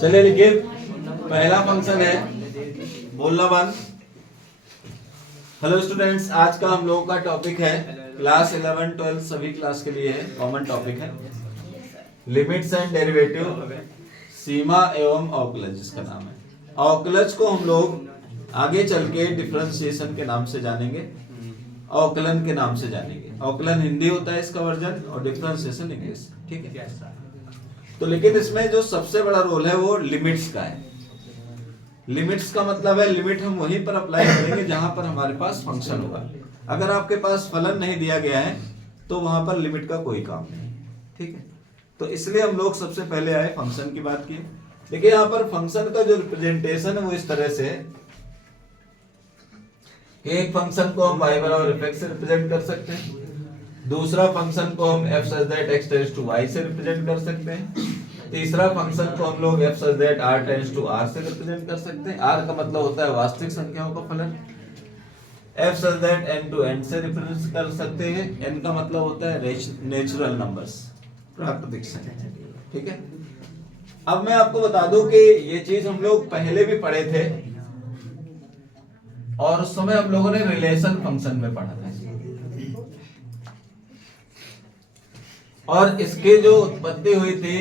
चलिए लिखिए, पहला फंक्शन है बोलना बंद। हेलो स्टूडेंट्स, आज का हम लोगों का टॉपिक है क्लास 11 12 सभी क्लास के लिए है, कॉमन टॉपिक है लिमिट्स एंड डेरिवेटिव, सीमा एवं अवकलज जिसका नाम है। अवकलज को हम लोग आगे चल के डिफरेंशिएशन के नाम से जानेंगे, अवकलन के नाम से जानेंगे। अवकलन हिंदी होता है इसका वर्जन और डिफरेंशिएशन इंग्लिश, ठीक है। तो लेकिन इसमें जो सबसे बड़ा रोल है वो लिमिट्स का है। लिमिट्स का मतलब है लिमिट हम वहीं पर अप्लाई करेंगे जहां पर हमारे पास फंक्शन होगा। अगर आपके पास फलन नहीं दिया गया है तो वहां पर लिमिट का कोई काम नहीं, ठीक है। तो इसलिए हम लोग सबसे पहले आए फंक्शन की बात की। देखिए यहाँ पर फंक्शन का जो रिप्रेजेंटेशन है वो इस तरह से है कि एक फंक्शन को हम y बराबर fx से रिप्रेजेंट कर सकते हैं, दूसरा फंक्शन को हम f such that x tends to y से रिप्रेजेंट कर सकते हैं, तीसरा फंक्शन को हम लोग f such that r tends to r से रिप्रेजेंट कर सकते हैं। r का मतलब होता है वास्तविक संख्याओं का फलन। f such that n to n से रिप्रेजेंट कर सकते हैं, n का मतलब होता है नेचुरल नंबर्स, प्राकृतिक संख्या, ठीक है। अब मैं आपको बता दूं कि ये चीज हम लोग पहले भी पढ़े थे और उस समय हम लोगों ने रिलेशन फंक्शन में पढ़ा था और इसके जो उत्पत्ति हुई थी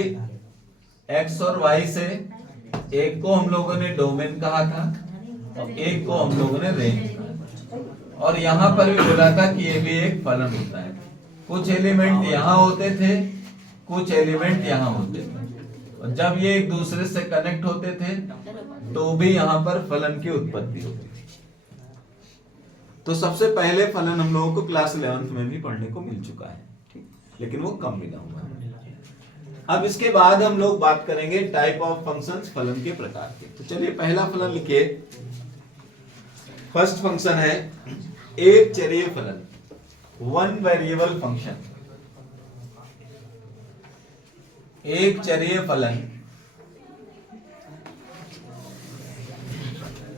x और y से, एक को हम लोगों ने डोमेन कहा था और एक को हम लोगों ने रेंज कहा। और यहां पर भी बोला था कि ये भी एक फलन होता है। कुछ एलिमेंट यहां होते थे, कुछ एलिमेंट यहां होते थे, और जब ये एक दूसरे से कनेक्ट होते थे तो भी यहां पर फलन की उत्पत्ति होती थी। तो सबसे पहले फलन हम लोगों को क्लास 11th में भी पढ़ने को मिल चुका है, ठीक, लेकिन वो कम मिला हुआ है। अब इसके बाद हम लोग बात करेंगे टाइप ऑफ फंक्शंस, फलन के प्रकार के। तो चलिए पहला फलन लिखिए। फर्स्ट फंक्शन है एक चरीय फलन, वन वेरिएबल फंक्शन। एक चरीय फलन,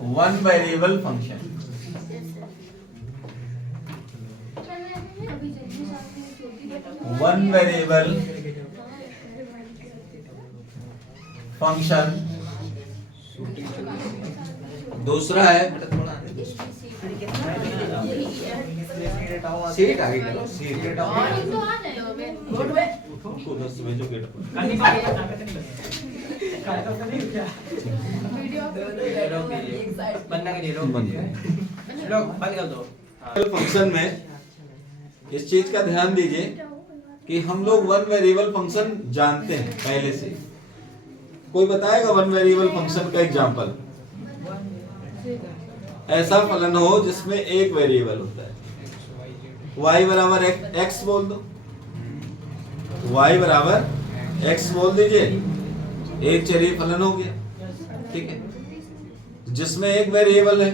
one variable function. One variable function. दूसरा है सीट आगे करो, सीट फंक्शन में इस चीज का ध्यान दीजिए कि हम लोग वन वेरिएबल फंक्शन जानते हैं पहले से। कोई बताएगा वन वेरिएबल फंक्शन का एग्जांपल? ऐसा फलन हो जिसमें एक वेरिएबल होता है। y बराबर x बोल दो, y बराबर x बोल दीजिए, एक चरीय फलन हो गया, ठीक है। जिसमें एक वेरिएबल है,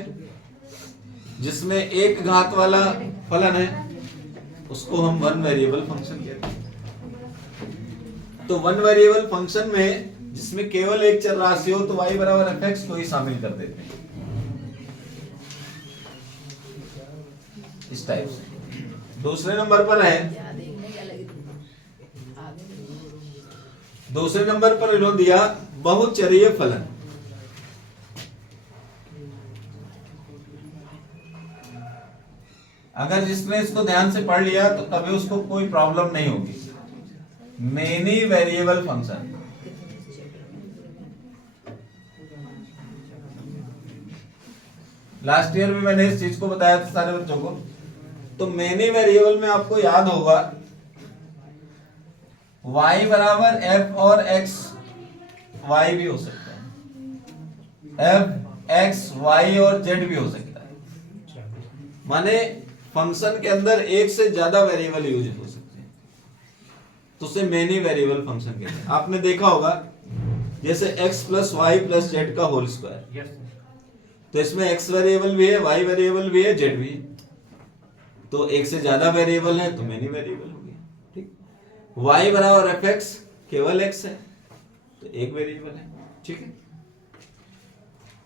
जिसमें एक घात वाला फलन है, उसको हम वन वेरिएबल फंक्शन कहते हैं। तो वन वेरिएबल फंक्शन में जिसमें केवल एक चर राशि हो तो y बराबर fx को ही शामिल कर देते हैं, इस टाइप से। दूसरे नंबर पर है, दूसरे नंबर पर इन्होंने दिया बहुचरीय फलन। अगर जिसने इसको ध्यान से पढ़ लिया तो कभी उसको कोई प्रॉब्लम नहीं होगी। Many variable function. Last year में मैंने इस चीज को बताया था सारे बच्चों को। तो मेनी वेरिएबल में आपको याद होगा y बराबर f और x y भी हो सकता है, f x y और z भी हो सकता है। माने फंक्शन के अंदर एक से ज्यादा वेरिएबल यूज हो सकते हैं, तो उसे मेनी वेरिएबल फंक्शन कहते हैं। आपने देखा होगा जैसे x plus y plus z का होल स्क्वायर, तो इसमें x वेरिएबल भी है, y वेरिएबल भी है, z भी है। तो एक से ज्यादा वेरिएबल है तो मेनी वेरिएबल हो गया, ठीक। y बराबर fx, केवल x है तो एक वेरिएबल है, ठीक है।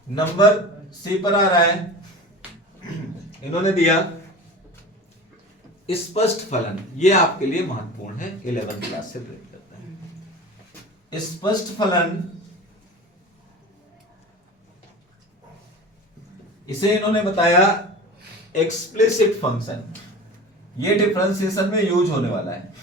नंबर सी पर आ रहा है, इन्होंने दिया स्पष्ट फलन। ये आपके लिए महत्वपूर्ण है, 11th क्लास से प्रयोग करता है। स्पष्ट फलन इसे इन्होंने बताया एक्सप्लिसिट फंक्शन। ये डिफरेंशिएशन में यूज होने वाला है।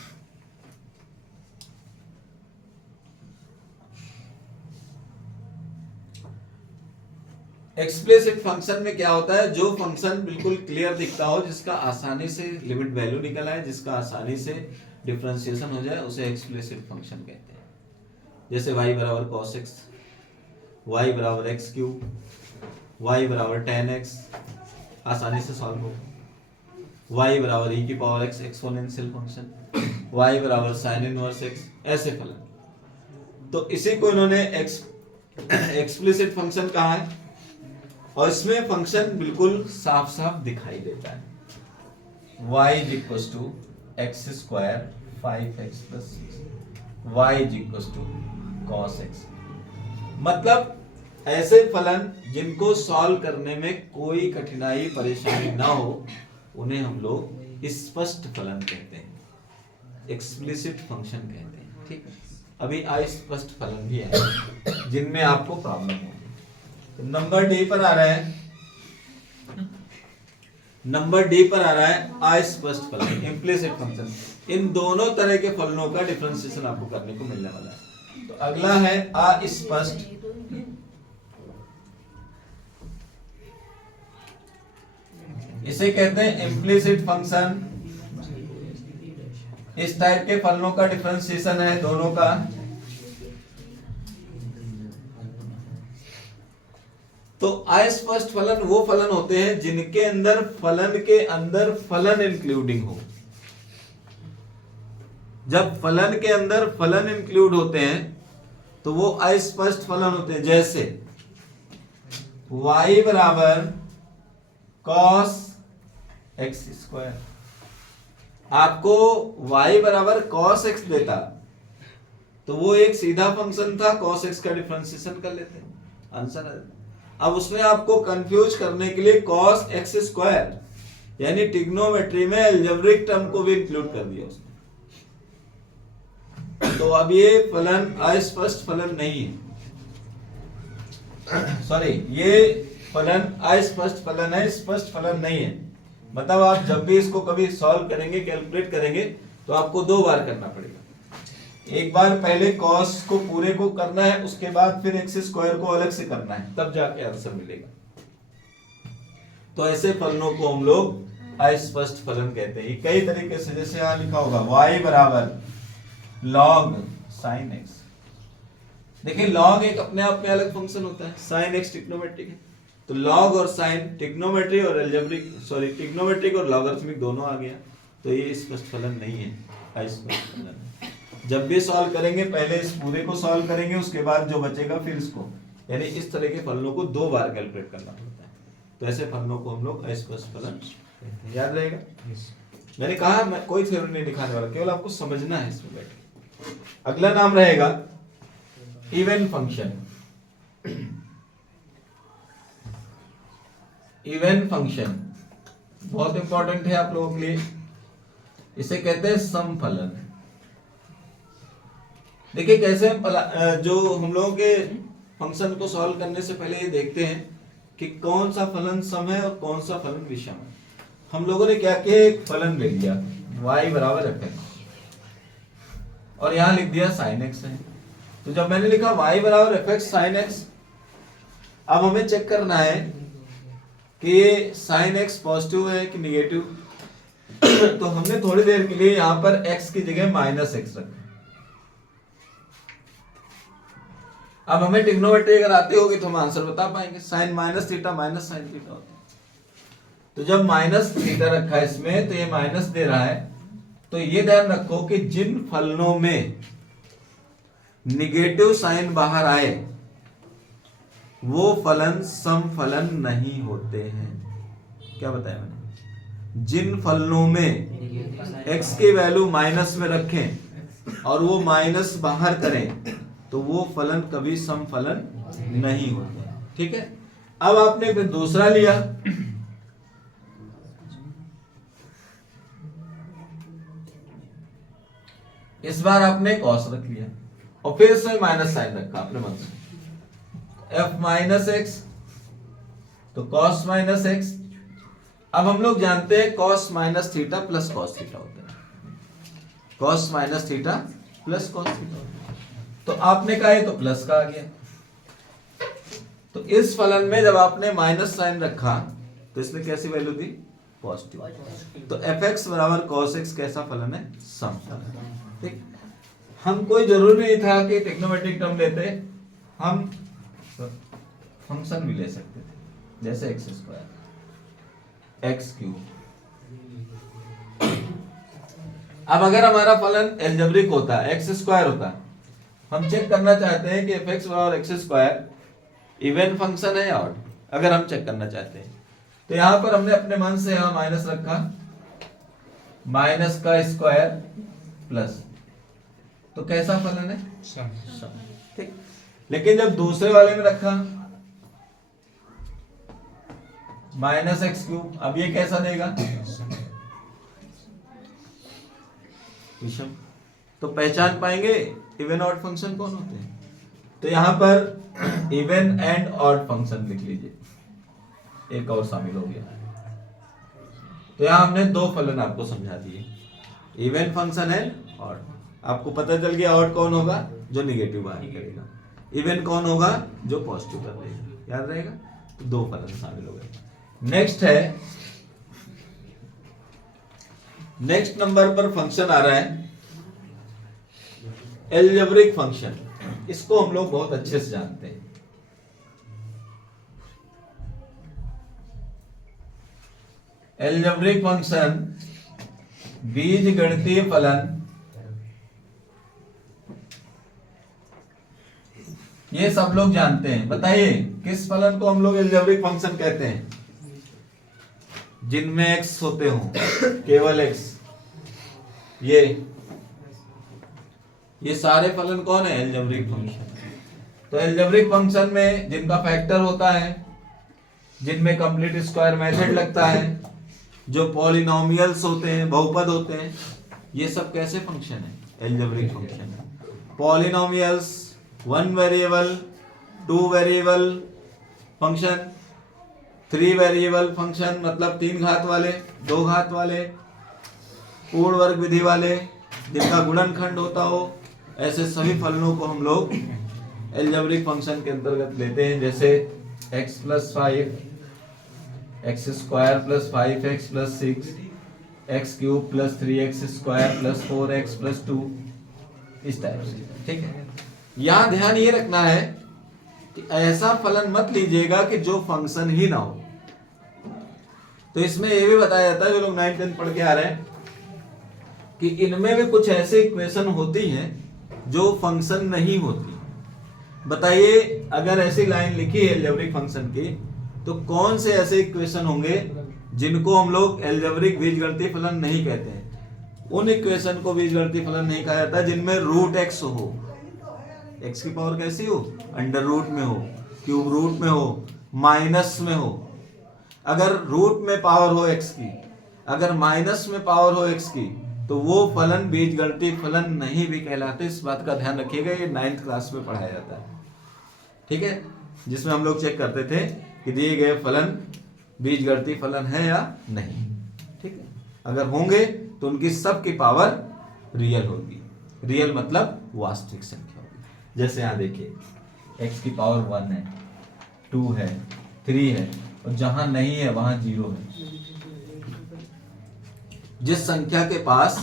एक्सप्लिसिट फंक्शन में क्या होता है, जो फंक्शन बिल्कुल क्लियर दिखता हो, जिसका आसानी से लिमिट वैल्यू निकल आए, जिसका आसानी से डिफरेंशिएशन हो जाए, उसे एक्सप्लिसिट फंक्शन कहते हैं। जैसे y बराबर cos x, y बराबर x क्यूब, y बराबर tan x, आसानी से सॉल्व हो। y बराबर e की power x exponential function, y बराबर sin इनवर्स x, ऐसे फलन। तो इसी को इन्होंने एक्सप्लिसिट फंक्शन कहा है, और इसमें फंक्शन बिल्कुल साफ साफ दिखाई देता है। y is equal to x square 5x plus 6, y is equal to cos x। मतलब ऐसे फलन जिनको सॉल्व करने में कोई कठिनाई परेशानी ना हो, उन्हें हम लोग स्पष्ट फलन कहते हैं, एक्सप्लिसिट फंक्शन कहते हैं। ठीक है, अभी अस्पष्ट फलन भी है जिनमें आपको प्रॉब्लम होगी। तो नंबर डी पर आ रहा है, नंबर डी पर आ रहा है अस्पष्ट फलन, इम्प्लिसिट फंक्शन। इन दोनों तरह के फलनों का डिफरेंशिएशन आपको करने को मिलने वाला है। तो अगला है अस्पष्ट। इसे कहते हैं इम्प्लिसिट फंक्शन। इस टाइप के फलनों का डिफरेंशिएशन है दोनों का। तो अस्पष्ट फलन वो फलन होते हैं जिनके अंदर फलन इंक्लूडिंग हो। जब फलन के अंदर फलन इंक्लूड होते हैं तो वो अस्पष्ट फलन होते हैं। जैसे y बराबर cos x स्क्वायर, आपको y बराबर cos x देता तो वो एक सीधा फंक्शन था, cos x का डिफरेंशिएशन कर लेते, आंसर है। अब उसने आपको कंफ्यूज करने के लिए cos x स्क्वायर यानी ट्रिग्नोमेट्री में अलजेब्रिक टर्म को भी इंक्लूड कर दिया उसने। तो अब ये फलन अस्पष्ट फलन नहीं है, सॉरी, ये फलन अस्पष्ट फलन है, स्पष्ट फलन नहीं है। मतलब आप जब भी इसको कभी सॉल्व करेंगे, कैलकुलेट करेंगे, तो आपको दो बार करना पड़ेगा। एक बार पहले cos को पूरे को करना है, उसके बाद फिर x स्क्वायर को अलग से करना है, तब जाके आंसर मिलेगा। तो ऐसे फलनों को हम लोग अस्पष्ट फलन कहते हैं। कई तरीके से, जैसे यहां लिखा होगा y बराबर log sin x। देखिए log एक अपने आप में अलग फंक्शन होता है, sin x ट्रिग्नोमेट्रिक है। तो log और sin ट्रिग्नोमेट्रिक और अलजेब्रिक, सॉरी ट्रिग्नोमेट्रिक और लॉगरिथमिक दोनों आ गया। तो ये स्पष्ट फलन नहीं है, अस्पष्ट फलन है। जब भी सॉल्व करेंगे पहले इस पूरे को सॉल्व करेंगे, उसके बाद जो बचेगा फिर इसको, यानी इस तरह के फलनों को दो बार कैलकुलेट करना पड़ता है। तो ऐसे फलनों को हम लोग अस्पष्ट फलन कहते हैं। याद रहेगा? मैंने कहा मैं कोई थ्योरी नहीं दिखाने वाला, केवल आपको समझना है इसमें बैठ। अगला नाम रहेगा इवन फंक्शन। इवन फंक्शन बहुत इंपॉर्टेंट है आप लोगों के लिए। इसे कहते हैं सम फलन। देखिए कैसे जो हम लोगों के फंक्शन को सॉल्व करने से पहले ये देखते हैं कि कौन सा फलन सम है और कौन सा फलन विषम है। हम लोगों ने क्या किया, एक फलन ले लिया y बराबर f और यहां लिख दिया sin x है। तो जब मैंने लिखा y बराबर f sin x, अब हमें चेक करना है कि sin x पॉजिटिव है कि निगेटिव। तो हमने थोड़ी देर के लिए यहां पर x की जगह माइनस x रखा। अब हमें ट्रिग्नोमेट्री अगर आती होगी तो हम आंसर बता पाएंगे। Sine minus theta minus sine theta होता है। तो जब माइनस थीटा रखा है इसमें, तो ये माइनस दे रहा है। तो ये ध्यान रखो कि जिन फलनों में निगेटिव साइन बाहर आए वो फलन सम फलन नहीं होते हैं। क्या बताया मैंने? जिन फलनों में x की वैल्यू माइनस में रखें और वो माइनस बाहर करें तो वो फलन कभी सम फलन नहीं होते। ठीक है, अब आपने फिर दूसरा लिया, इस बार आपने कॉस रख लिया और फिर इसमें माइनस साइन रखा अपने मन से, f माइनस एक्स। तो cos माइनस एक्स। अब हम लोग जानते हैं cos minus theta plus cos theta होता है, cos minus theta plus cos theta. तो आपने कहा ये तो प्लस का आ गया, तो इस फलन में जब आपने माइनस साइन रखा तो इसने कैसी वैल्यू दी, पॉजिटिव। तो fx बराबर cos x कैसा फलन है, सम फलन है। ठीक, हम कोई जरूरी नहीं था कि ट्रिग्नोमेट्रिक टर्म लेते, हम फंक्शन भी ले सकते थे, जैसे एक्स स्क्वायर एक्स क्यूब। अब अगर हमारा फलन एल्जेब्रिक होता, एक्स स्क्वायर होता, हम चेक करना चाहते हैं कि एफ एक्स बराबर एक्स स्क्वायर इवन फंक्शन है या ऑड, अगर हम चेक करना चाहते हैं तो यहां पर हमने अपने मन से यहां माइनस रखा, माइनस का स्क्वायर प्लस, तो कैसा फलन है, सम। ठीक, लेकिन जब दूसरे वाले में रखा माइनस एक्स क्यूब, अब ये कैसा देगा, विषम। तो पहचान पाएंगे इवन ऑड फंक्शन कौन होते हैं। तो यहां पर इवन एंड ऑड फंक्शन लिख लीजिए, एक और शामिल हो गया। तो यहां हमने दो फलन आपको समझा दिए, इवन फंक्शन है ऑड। आपको पता चल गया ऑड कौन होगा, जो निगेटिव बाहर करेगा, इवन कौन होगा, जो पॉजिटिव कर देगा। याद रहेगा, तो दो फलन शामिल हो गए। नेक्स्ट है, नेक्स्ट नंबर पर फंक्शन आ रहा है एल्जेब्रिक फंक्शन। इसको हम लोग बहुत अच्छे से जानते हैं। एल्जेब्रिक फंक्शन बीजगणितीय फलन, ये सब लोग जानते हैं। बताइए किस फलन को हम लोग एल्जेब्रिक फंक्शन कहते हैं, जिनमें एक्स होते हो, केवल एक्स। ये सारे फलन कौन है, एल्जेब्रिक फंक्शन। तो एल्जेब्रिक फंक्शन में जिनका फैक्टर होता है, जिनमें कंप्लीट स्क्वायर मेथड लगता है, जो पॉलिनोमियल्स होते हैं, बहुपद होते हैं, ये सब कैसे फंक्शन है, algebraic function. Polynomials, one variable, two variable function, three variable function मतलब तीन घात वाले, दो घात वाले, पूर्ण वर्ग विधि वाले, जिनका गुणनखंड होता हो, ऐसे सभी फलनों को हम लोग एल्जेब्रिक फंक्शन के अंतर्गत लेते हैं। जैसे x plus 5, x square plus 5x plus 6, x cube plus 3x square plus 4x plus 2, इस टाइप से। ठीक है, यहाँ ध्यान ये रखना है कि ऐसा फलन मत लीजिएगा कि जो फंक्शन ही ना हो। तो इसमें ये भी बताया जाता है, जो लोग 9th 10th पढ़ के आ रहे हैं, कि इनमें भी कुछ ऐसे इक्वेशन होती हैं जो फंक्शन नहीं होती। बताइए अगर ऐसी लाइन लिखी है एल्जेब्रिक फंक्शन की, तो कौन से ऐसे इक्वेशन होंगे जिनको हम लोग एल्जेब्रिक बीजगणितीय फलन नहीं कहते हैं। उन इक्वेशन को बीजगणितीय फलन नहीं कहा जाता जिनमें रूट एक्स हो, एक्स की पावर कैसी हो, अंडर रूट में हो, क्यूब रूट में हो, माइनस में हो। अगर रूट में पावर हो एक्स की, अगर माइनस में पावर हो एक्स की, तो वो फलन बीजगणितीय फलन नहीं भी कहलाते। इस बात का ध्यान रखिएगा, ये 9th क्लास में पढ़ाया जाता है। ठीक है, जिसमें हम लोग चेक करते थे कि दिए गए फलन बीजगणितीय फलन है या नहीं। ठीक है, अगर होंगे तो उनकी सब की पावर रियल होगी। रियल मतलब वास्तविक संख्या होगी। जैसे यहाँ देखिए, x की पावर 1 है, 2 है, 3 है, और जहां नहीं है वहां 0 है। जिस संख्या के पास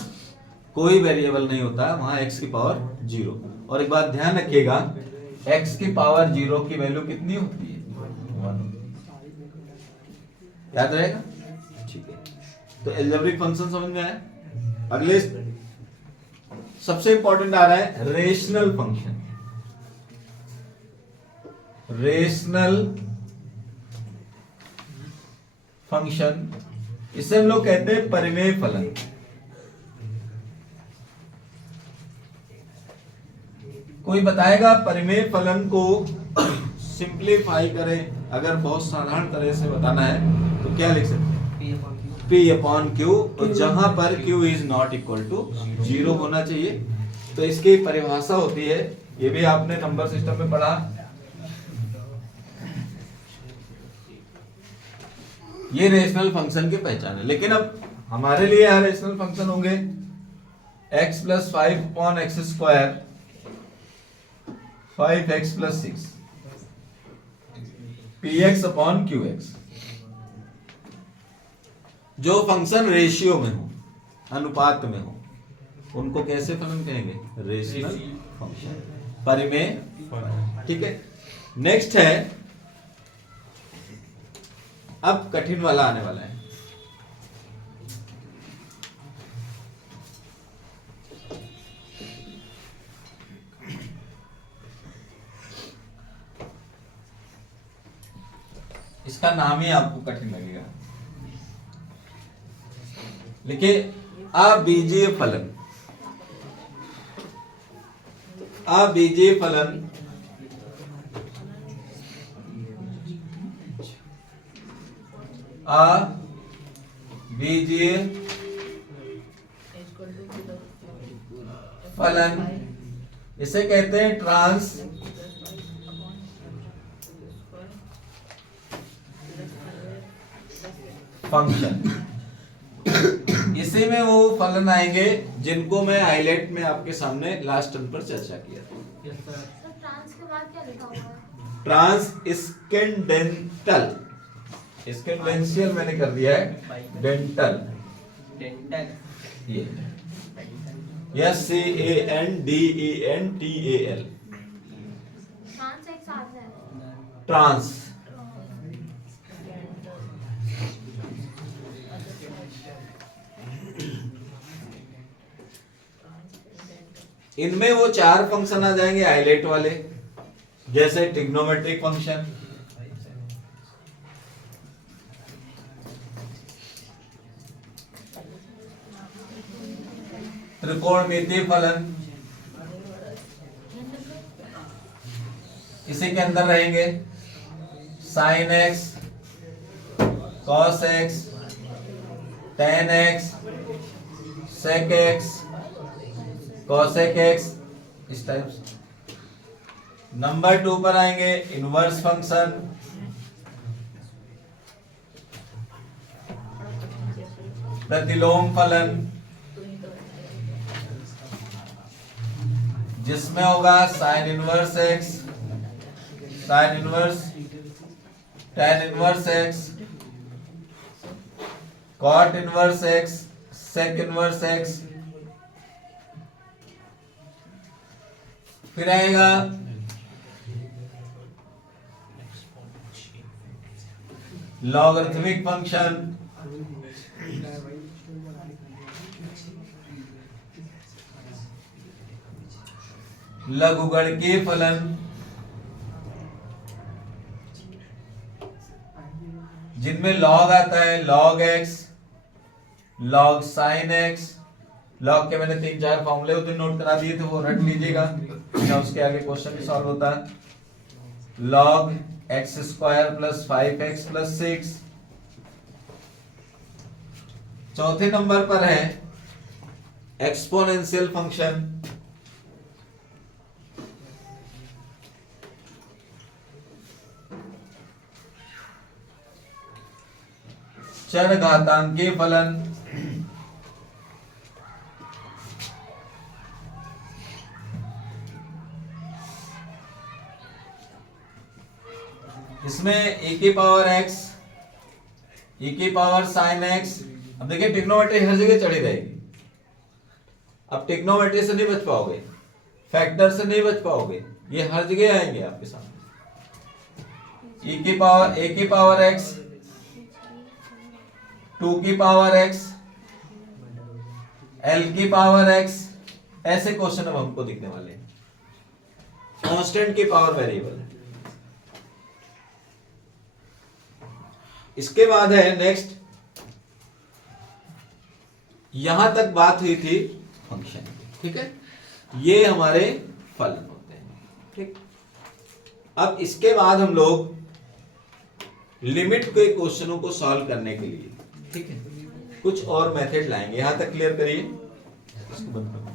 कोई वेरिएबल नहीं होता है वहां x की पावर 0। और एक बात ध्यान रखिएगा, x की पावर 0 की वैल्यू कितनी होती है, 1। याद रहेगा, ठीक है। तो एल्जेब्रिक फंक्शन समझ में आया। अगले सबसे इंपॉर्टेंट आ रहा है रेशनल फंक्शन। रेशनल फंक्शन, इसे हम लोग कहते हैं परिमेय फलन। कोई बताएगा परिमेय फलन को सिंप्लीफाई करें, अगर बहुत साधारण तरह से बताना है तो क्या लिख सकते हैं, P अपॉन Q, और जहां पर Q is not equal to 0 होना चाहिए। तो इसकी परिभाषा होती है, ये भी आपने नंबर सिस्टम में पढ़ा, ये रेशनल फंक्शन की पहचान है। लेकिन अब हमारे लिए यहाँ रेशनल फंक्शन होंगे x plus 5 upon x square 5x plus 6 px upon qx। जो फंक्शन रेशियो में हो, अनुपात में हो, उनको कैसे फलन कहेंगे? रेशनल फंक्शन, परिमेय। ठीक है, नेक्स्ट है, अब कठिन वाला आने वाला है। इसका नाम ही आपको कठिन लगेगा। लिखिए, अबीजीय फलन। अबीजीय फलन अबीजीय फलन, इसे कहते हैं ट्रांस फंक्शन। इसी में वो फलन आएंगे जिनको मैं हाईलाइट में आपके सामने लास्ट टर्म पर चर्चा किया था। ट्रांस के बाद क्या लिखा हुआ है? ट्रांस स्केंडेंटल, स्केंडेंशियल मैंने कर दिया है, डेंटल, ये SCANDENTAL, ट्रांस एक साथ है। ट्रांस। इनमें वो चार फंक्शन आ जाएंगे हाईलाइट वाले, जैसे ट्रिग्नोमेट्रिक फंक्शन, त्रिकोणमितीय फलन, इसी के अंदर रहेंगे sine x, cos x, tan x, sec x, cosec x, इस टाइप से। नंबर 2 पर आएंगे इनवर्स फंक्शन, प्रतिलोम फलन, जिसमें होगा sine inverse x, sine inverse, tan inverse x, cot inverse x, sec inverse x. फिर आएगा लॉगरिथमिक फंक्शन, लघुगणकीय फलन, जिनमें लॉग आता है, log x, log sine x. Log के मैंने 3-4 फॉर्मूले उस दिन नोट करा दिए थे, वो रट लीजिएगा, या उसके आगे क्वेश्चन भी सॉल्व होता है। Log x square plus 5x plus 6। चौथे नंबर पर है एक्सपोनेंशियल फंक्शन, चरघातांकीय फलन, इसमें e की पावर x, e की पावर साइन x। अब देखिए ट्रिग्नोमेट्री हर जगह चढ़ी रहेगी। अब ट्रिग्नोमेट्री से नहीं बच पाओगे, फैक्टर से नहीं बच पाओगे, ये हर जगह आएंगे आपके सामने। e की पावर, a की पावर x, 2 की पावर x, l की पावर x, ऐसे क्वेश्चन अब हमको दिखने वाले हैं। कांस्टेंट की पावर वेरिएबल है। इसके बाद है नेक्स्ट, यहां तक बात हुई थी फंक्शन, ठीक है, ये हमारे फलन होते हैं, ठीक। अब इसके बाद हम लोग लिमिट के क्वेश्चनों को सॉल्व करने के लिए, ठीक है, कुछ और मेथड लाएंगे। यहां तक क्लियर करिए, इसको बंद करो।